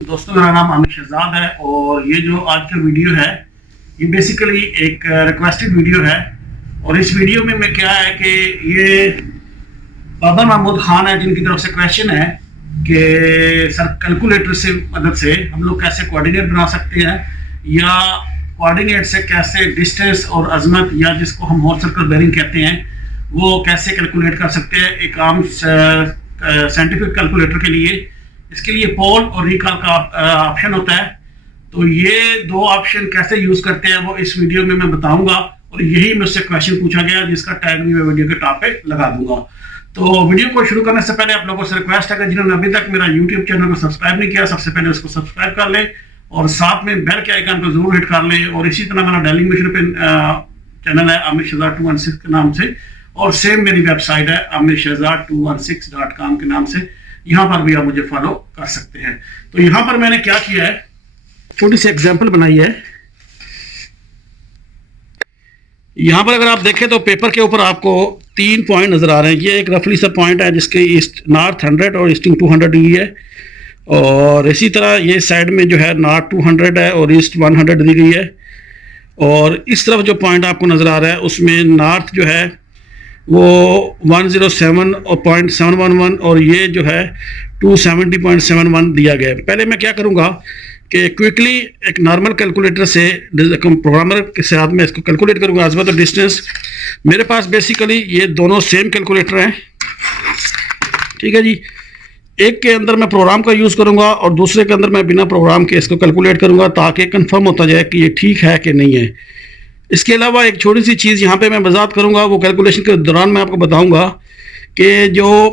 दोस्तों, मेरा नाम आमिर शहजाद है और ये जो आज का वीडियो है ये बेसिकली एक रिक्वेस्टेड वीडियो है। और इस वीडियो में क्या है कि ये बाबर महमूद खान है जिनकी तरफ से क्वेश्चन है कि सर कैलकुलेटर से मदद से हम लोग कैसे कोऑर्डिनेट बना सकते हैं या कोऑर्डिनेट से कैसे डिस्टेंस और अजमत या जिसको हम होल सर्कल बेरिंग कहते हैं वो कैसे कैलकुलेट कर सकते हैं एक आम साइंटिफिक कैलकुलेटर के लिए। इसके लिए पोल और रिकॉल का ऑप्शन होता है। तो ये दो ऑप्शन कैसे यूज करते हैं वो इस वीडियो में मैं बताऊंगा और यही मुझसे क्वेश्चन पूछा गया जिसका टैग भी मैं वीडियो के टॉप पे लगा दूंगा। तो वीडियो को शुरू करने से पहले आप लोगों से रिक्वेस्ट है कि जिन्होंने अभी तक मेरा यूट्यूब चैनल को सब्सक्राइब नहीं किया सबसे पहले उसको सब्सक्राइब कर लें और साथ में बेल के आइकन को जरूर हिट कर लें। और इसी तरह मेरा डेली मिशन पे चैनल है आमिर शहजाद 216 के नाम से और सेम मेरी वेबसाइट है amirshahzad216.com के नाम से। यहाँ पर भी आप मुझे फॉलो कर सकते हैं। तो यहाँ पर मैंने क्या किया है, छोटी सी एग्जांपल बनाई है। यहाँ पर अगर आप देखें तो पेपर के ऊपर आपको 3 पॉइंट नजर आ रहे हैं। ये एक रफली सा पॉइंट है जिसके ईस्ट नॉर्थ 100 और ईस्टिंग 200 डिग्री है। और इसी तरह ये साइड में जो है नॉर्थ 200 है और ईस्ट 100 डिग्री है। और इस तरफ जो पॉइंट आपको नजर आ रहा है उसमें नॉर्थ जो है वो 107 और 0.711 और ये जो है 270.71 दिया गया है। पहले मैं क्या करूँगा कि क्विकली एक नॉर्मल कैलकुलेटर से प्रोग्रामर के साथ मैं इसको कैलकुलेट करूँगा अजमत और डिस्टेंस। मेरे पास बेसिकली ये दोनों सेम कैलकुलेटर हैं, ठीक है जी। एक के अंदर मैं प्रोग्राम का यूज़ करूँगा और दूसरे के अंदर मैं बिना प्रोग्राम के इसको कैलकुलेट करूँगा ताकि कंफर्म होता जाए कि ये ठीक है कि नहीं है। इसके अलावा एक छोटी सी चीज़ यहाँ पे मैं वजाहत करूँगा, वो कैलकुलेशन के दौरान मैं आपको बताऊँगा कि जो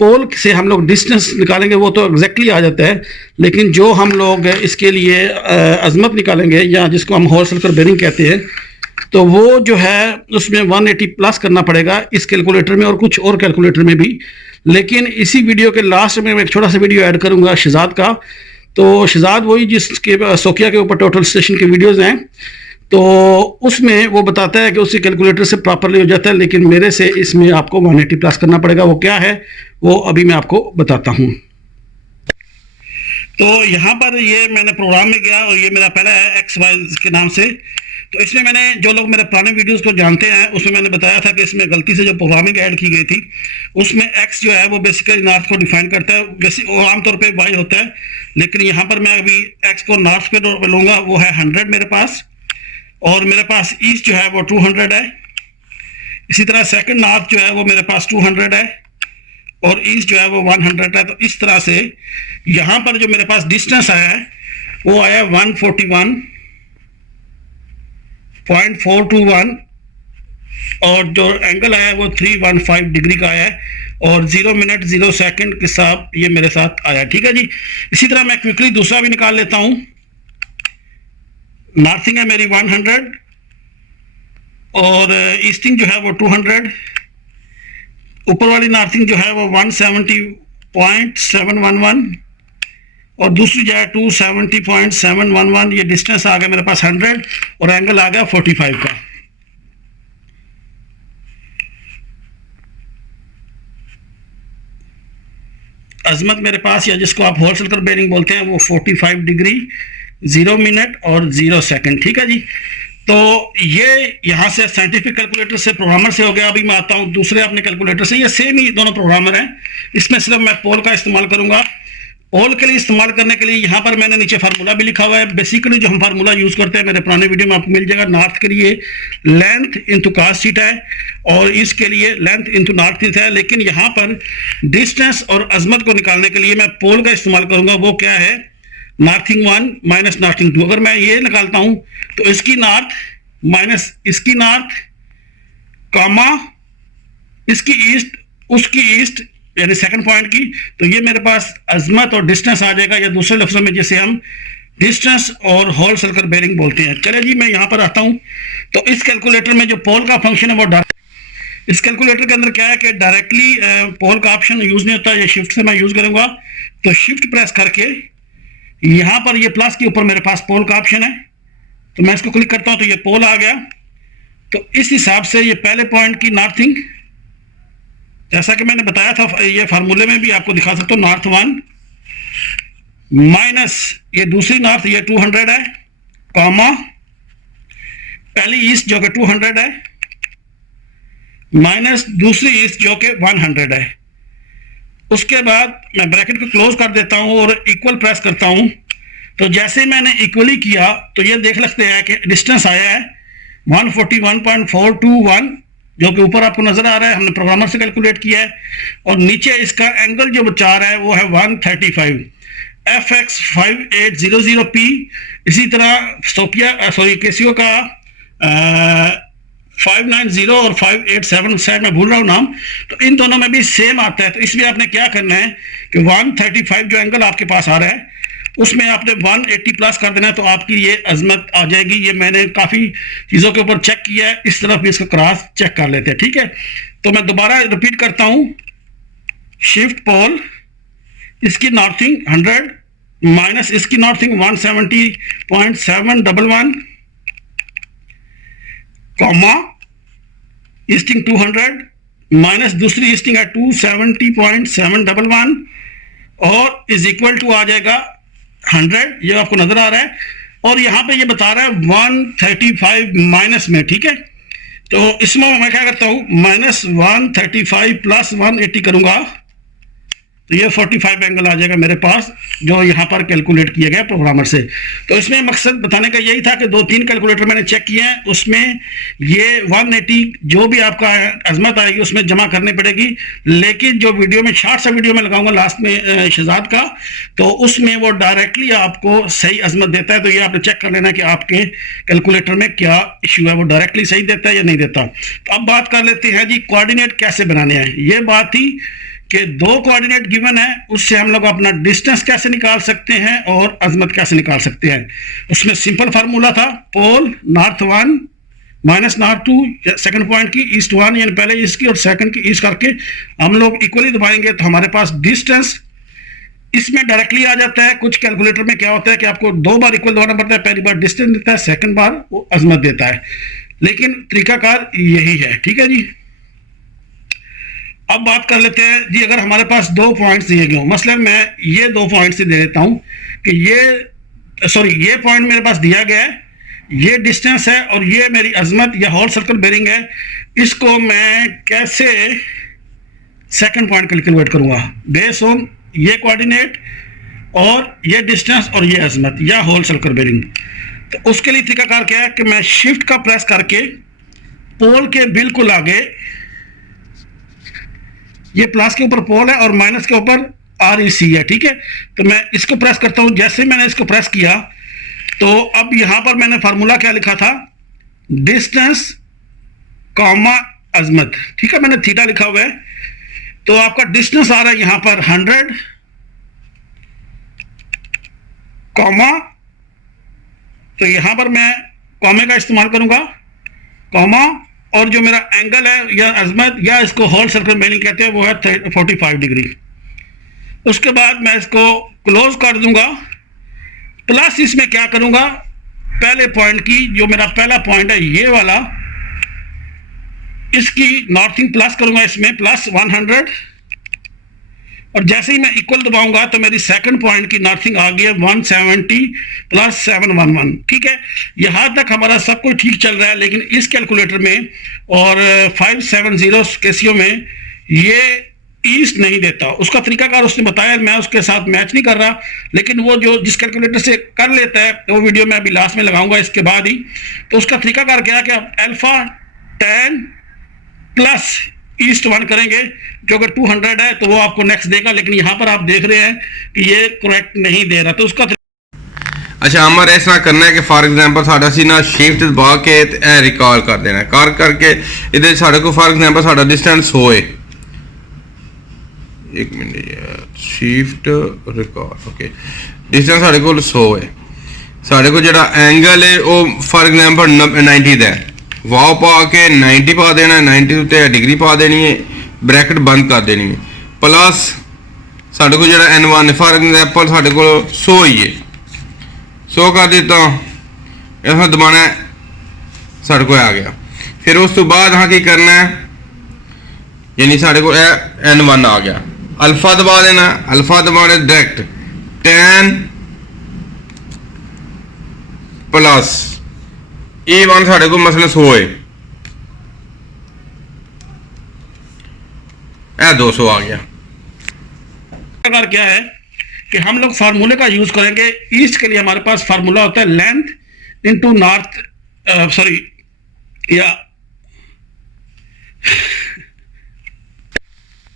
पोल से हम लोग डिस्टेंस निकालेंगे वो तो एग्जैक्टली आ जाता है, लेकिन जो हम लोग इसके लिए अजमत निकालेंगे या जिसको हम होल सर्कल बेरिंग कहते हैं तो वो जो है उसमें 180 प्लस करना पड़ेगा इस कैलकुलेटर में और कुछ और कैलकुलेटर में भी। लेकिन इसी वीडियो के लास्ट में मैं एक छोटा सा वीडियो ऐड करूँगा शहजाद का। तो शहजाद वही जिसके सोकिया के ऊपर टोटल स्टेशन के वीडियोज़ हैं, तो उसमें वो बताता है कि उससे कैलकुलेटर से प्रॉपरली हो जाता है, लेकिन मेरे से इसमें आपको 180 प्लस करना पड़ेगा। वो क्या है वो अभी मैं आपको बताता हूँ। तो यहाँ पर ये मैंने प्रोग्राम में गया और ये मेरा पहला है XY के नाम से। तो इसमें मैंने जो लोग मेरे पुराने वीडियोस को जानते हैं उसमें मैंने बताया था कि इसमें गलती से जो प्रोग्रामिंग ऐड की गई थी उसमें X जो है वो बेसिकली नॉर्थ को डिफाइन करता है। वैसे वो आमतौर पे Y होता है, लेकिन यहाँ पर मैं अभी X को नॉर्थ पे लूँगा, वो है 100 मेरे पास। और मेरे पास ईस्ट जो है वो 200 है। इसी तरह सेकंड नॉर्थ जो है वो मेरे पास 200 है और ईस्ट जो है वो 100 है। तो इस तरह से यहाँ पर जो मेरे पास डिस्टेंस आया है वो आया 141.421 और जो एंगल आया है वो 315 डिग्री का आया है और 0 मिनट 0 सेकंड के साथ ये मेरे साथ आया, ठीक है जी। इसी तरह मैं क्विकली दूसरा भी निकाल लेता हूँ। नॉर्थिंग है मेरी 100 और ईस्टिंग जो है वो 200। ऊपर वाली नॉर्थिंग जो है वो 170.711 और दूसरी जो है 270.711। ये डिस्टेंस आ गया मेरे पास 100 और एंगल आ गया 45 का। अजमत मेरे पास या जिसको आप होल सर्कल बेरिंग बोलते हैं वो 45 डिग्री 0 मिनट और 0 सेकंड, ठीक है जी। तो ये यहाँ से साइंटिफिक कैलकुलेटर से प्रोग्रामर से हो गया। अभी मैं आता हूँ दूसरे अपने कैलकुलेटर से। ये सेम ही दोनों प्रोग्रामर हैं। इसमें सिर्फ मैं पोल का इस्तेमाल करूँगा। पोल के लिए इस्तेमाल करने के लिए यहाँ पर मैंने नीचे फार्मूला भी लिखा हुआ है। बेसिकली जो हम फार्मूला यूज़ करते हैं मेरे पुराने वीडियो में आपको मिल जाएगा। नॉर्थ के लिए लेंथ इंटू cos थीटा है और इसके लिए लेंथ इंटू नॉर्थ थीटा है। लेकिन यहाँ पर डिस्टेंस और अजमत को निकालने के लिए मैं पोल का इस्तेमाल करूँगा। वो क्या है, नॉर्थिंग 1 माइनस नॉर्थिंग 2। अगर मैं ये निकालता हूँ तो इसकी नॉर्थ माइनस इसकी नॉर्थ कामा इसकी ईस्ट उसकी ईस्ट यानी सेकंड पॉइंट की, तो ये मेरे पास अजमत और डिस्टेंस आ जाएगा, या दूसरे लफ्जों में जैसे हम डिस्टेंस और होल सर्कल बेरिंग बोलते हैं। चलिए जी मैं यहाँ पर आता हूँ। तो इस कैलकुलेटर में जो पोल का फंक्शन है वो इस कैलकुलेटर के अंदर क्या है कि डायरेक्टली पोल का ऑप्शन यूज़ नहीं होता। ये शिफ्ट से मैं यूज़ करूँगा। तो शिफ्ट प्रेस करके यहाँ पर ये प्लस के ऊपर मेरे पास पोल का ऑप्शन है, तो मैं इसको क्लिक करता हूँ तो ये पोल आ गया। तो इस हिसाब से ये पहले पॉइंट की नॉर्थिंग जैसा कि मैंने बताया था, ये फार्मूले में भी आपको दिखा सकता हूँ, नॉर्थ 1 माइनस ये दूसरी नॉर्थ ये 200 है, कॉमा पहली ईस्ट जो कि 200 है, माइनस दूसरी ईस्ट जो कि 100 है। उसके बाद मैं ब्रैकेट को क्लोज कर देता हूं और इक्वल प्रेस करता हूं। तो जैसे मैंने इक्वली किया तो ये देख सकते हैं कि डिस्टेंस आया है 141.421, जो कि ऊपर आपको नजर आ रहा है, हमने प्रोग्रामर से कैलकुलेट किया है। और नीचे इसका एंगल जो बचा रहा है वो है 135 FX 5800P। इसी तरह केसियो का 590 और 587 शायद मैं भूल रहा हूँ नाम, तो इन दोनों में भी सेम आता है। तो इसलिए आपने क्या करना है कि 135 जो एंगल आपके पास आ रहा है उसमें आपने 180 प्लस कर देना है, तो आपकी ये अजमत आ जाएगी। ये मैंने काफ़ी चीज़ों के ऊपर चेक किया है, इस तरफ भी इसका क्रॉस चेक कर लेते हैं, ठीक है। तो मैं दोबारा रिपीट करता हूँ, शिफ्ट पोल, इसकी नॉर्थिंग 100 माइनस इसकी नॉर्थिंग 170.711, कॉमा ईस्टिंग 200 माइनस दूसरी ईस्टिंग है 270.711 और इज इक्वल टू आ जाएगा 100, ये आपको नजर आ रहा है। और यहाँ पे ये बता रहा है 135 माइनस में, ठीक है। तो इसमें मैं क्या करता हूँ, माइनस 135 प्लस 180 करूंगा तो ये 45 एंगल आ जाएगा मेरे पास, जो यहाँ पर कैलकुलेट किया गया प्रोग्रामर से। तो इसमें मकसद बताने का यही था कि 2-3 कैलकुलेटर मैंने चेक किए हैं, उसमें ये 180 जो भी आपका अजमत आएगी उसमें जमा करनी पड़ेगी। लेकिन जो वीडियो में शॉर्ट सा वीडियो में लगाऊंगा लास्ट में शहजाद का, तो उसमें वो डायरेक्टली आपको सही अजमत देता है। तो ये आपने चेक कर लेना कि आपके कैलकुलेटर में क्या इशू है, वो डायरेक्टली सही देता है या नहीं देता। तो अब बात कर लेते हैं जी कोऑर्डिनेट कैसे बनाने हैं। ये बात थी कि 2 कोऑर्डिनेट गिवन है, उससे हम लोग अपना डिस्टेंस कैसे निकाल सकते हैं और अजमत कैसे निकाल सकते हैं। उसमें सिंपल फार्मूला था, pole north 1 minus north 2, second point की ईस्ट 1 यानी पहले ईस्ट की और सेकंड की ईस्ट करके हम लोग इक्वली दबाएंगे तो हमारे पास डिस्टेंस इसमें डायरेक्टली आ जाता है। कुछ कैलकुलेटर में क्या होता है कि आपको 2 बार इक्वल दबाना पड़ता है, पहली बार डिस्टेंस देता है, सेकंड बार वो अजमत देता है, लेकिन तरीकाकार यही है, ठीक है जी। अब बात कर लेते हैं जी, अगर हमारे पास 2 पॉइंट्स दिए गए हों, मसलन मैं ये 2 पॉइंट्स दे देता हूं कि ये पॉइंट मेरे पास दिया गया है, ये डिस्टेंस है और ये मेरी अजमत या होल सर्कल बेरिंग है। इसको मैं कैसे सेकंड पॉइंट कैलकुलेट करूंगा बेस ऑन ये कोऑर्डिनेट और ये डिस्टेंस और ये अजमत या होल सर्कल बेरिंग। तो उसके लिए तरीकाकार क्या है कि मैं शिफ्ट का प्रेस करके पोल के बिल्कुल आगे, ये प्लस के ऊपर पोल है और माइनस के ऊपर REC है, ठीक है। तो मैं इसको प्रेस करता हूं। जैसे मैंने इसको प्रेस किया तो अब यहां पर मैंने फार्मूला क्या लिखा था, डिस्टेंस कॉमा अजमत, ठीक है, मैंने थीटा लिखा हुआ है। तो आपका डिस्टेंस आ रहा है यहां पर 100 कॉमा, तो यहां पर मैं कॉमे का इस्तेमाल करूंगा, कॉमा, और जो मेरा एंगल है या अजमत या इसको होल सर्कल बेरिंग कहते हैं वो है 45 डिग्री। उसके बाद मैं इसको क्लोज कर दूंगा, प्लस इसमें क्या करूंगा, पहले पॉइंट की जो मेरा पहला पॉइंट है ये वाला, इसकी नॉर्थिंग प्लस करूंगा, इसमें प्लस 100, और जैसे ही मैं इक्वल दबाऊंगा तो मेरी सेकंड पॉइंट की नॉर्थिंग आ गई है 170 प्लस 711, ठीक है। यहां तक हमारा सब कुछ ठीक चल रहा है, लेकिन इस कैलकुलेटर में और 570 केसियो में ये ईस्ट नहीं देता। उसका तरीकाकार उसने बताया, मैं उसके साथ मैच नहीं कर रहा, लेकिन वो जो जिस कैलकुलेटर से कर लेता है वो वीडियो मैं अभी लास्ट में लगाऊंगा इसके बाद ही। तो उसका तरीकाकार क्या है कि आप अल्फा 10 प्लस ईस्ट 1 करेंगे, जो अगर 200 है तो वो आपको नेक्स्ट देगा, लेकिन यहाँ पर आप देख रहे हैं कि ये करेक्ट नहीं दे रहा। तो उसका अच्छा हमारे इस तरह करना है कि फॉर एग्जांपल साडा सी ना शिफ्ट दबा के ए रिकॉल कर देना है, कर करके इधर साडे को फॉर एग्जांपल साडा डिस्टेंस होए, एक मिनट यार, शिफ्ट रिकॉल, ओके, डिस्टेंस साडे को 100 है, साडे को जेड़ा एंगल है वो फॉर एग्जांपल 90 दा है, वाव पा के 90 पा देना है, 90 उत्ते डिग्री पा देनी है, ब्रैकेट बंद कर देनी है, प्लस साडे को जेड़ा N1 फॉर एग्जांपल साडे को 100 ही है, 100 कर दिता, ऐसा दबाना है, साडे को आ गया। फिर उस तो बाद हाँ की करना है, यानी साडे को N1 आ गया, अल्फा दबा देना, अल्फा दबाने डायरेक्ट 10 प्लस E1 साढ़े को मसलन 100 है, 200 आ गया। प्रकार क्या है कि हम लोग फार्मूले का यूज करेंगे। ईस्ट के लिए हमारे पास फार्मूला होता है लेंथ इनटू नॉर्थ, सॉरी या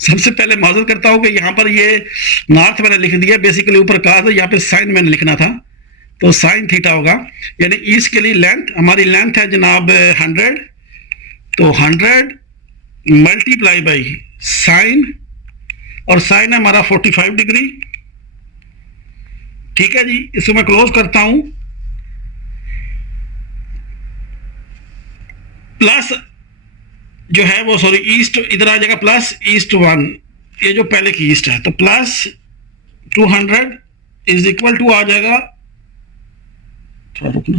सबसे पहले माजूर करता हूं कि यहाँ पर ये नॉर्थ मैंने लिख दिया, बेसिकली ऊपर कहा था यहाँ पे साइन मैंने लिखना था, तो साइन थीटा होगा। यानी ईस्ट के लिए लेंथ, हमारी लेंथ है जनाब 100, तो 100 मल्टीप्लाई बाई साइन, और साइन है हमारा 45 डिग्री। ठीक है जी, इसको मैं क्लोज करता हूं। प्लस जो है वो, सॉरी ईस्ट इधर आ जाएगा, प्लस ईस्ट 1, ये जो पहले की ईस्ट है, तो प्लस 200 इज इक्वल टू आ जाएगा, थोड़ा रुकना।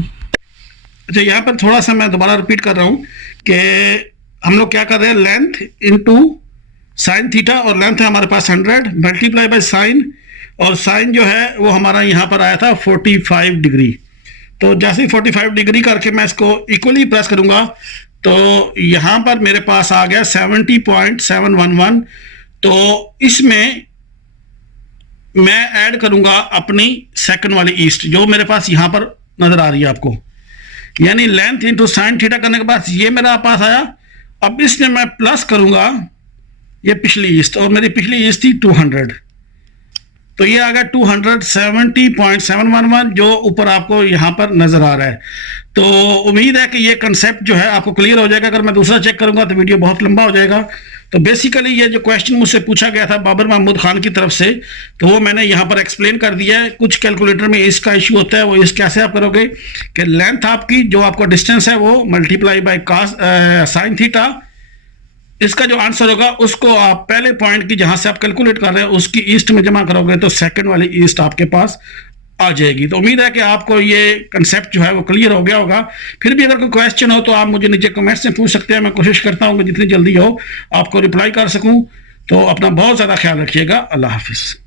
अच्छा, यहाँ पर थोड़ा सा मैं दोबारा रिपीट कर रहा हूं कि हम लोग क्या कर रहे हैं, लेंथ इनटू साइन थीटा, और लेंथ है हमारे पास 100 मल्टीप्लाई बाय साइन, और साइन जो है वो हमारा यहाँ पर आया था 45 डिग्री। तो जैसे ही 45 डिग्री करके मैं इसको इक्वली प्रेस करूंगा तो यहाँ पर मेरे पास आ गया 70.711। तो इसमें मैं ऐड करूंगा अपनी सेकंड वाली ईस्ट जो मेरे पास यहाँ पर नजर आ रही है आपको, यानी लेंथ इंटू साइन थीटा करने के बाद ये मेरा पास आया। अब इसमें मैं प्लस करूंगा ये पिछली ईस्ट, और मेरी पिछली ईस्ट थी 200, तो ये आ गया 270.711 जो ऊपर आपको यहाँ पर नजर आ रहा है। तो उम्मीद है कि ये कंसेप्ट जो है आपको क्लियर हो जाएगा। अगर मैं दूसरा चेक करूंगा तो वीडियो बहुत लंबा हो जाएगा। तो बेसिकली ये जो क्वेश्चन मुझसे पूछा गया था बाबर महमूद खान की तरफ से, तो वो मैंने यहाँ पर एक्सप्लेन कर दिया है। कुछ कैलकुलेटर में इसका इशू होता है, वो इस कैसे आप करोगे कि लेंथ आपकी जो आपका डिस्टेंस है वो multiply by cos sine theta, इसका जो आंसर होगा उसको आप पहले पॉइंट की जहां से आप कैलकुलेट कर रहे हैं उसकी ईस्ट में जमा करोगे तो सेकंड वाली ईस्ट आपके पास आ जाएगी। तो उम्मीद है कि आपको ये कंसेप्ट जो है वो क्लियर हो गया होगा। फिर भी अगर कोई क्वेश्चन हो तो आप मुझे नीचे कमेंट्स में पूछ सकते हैं, मैं कोशिश करता हूं कि जितनी जल्दी हो आपको रिप्लाई कर सकूं। तो अपना बहुत ज़्यादा ख्याल रखिएगा। अल्लाह हाफिज़।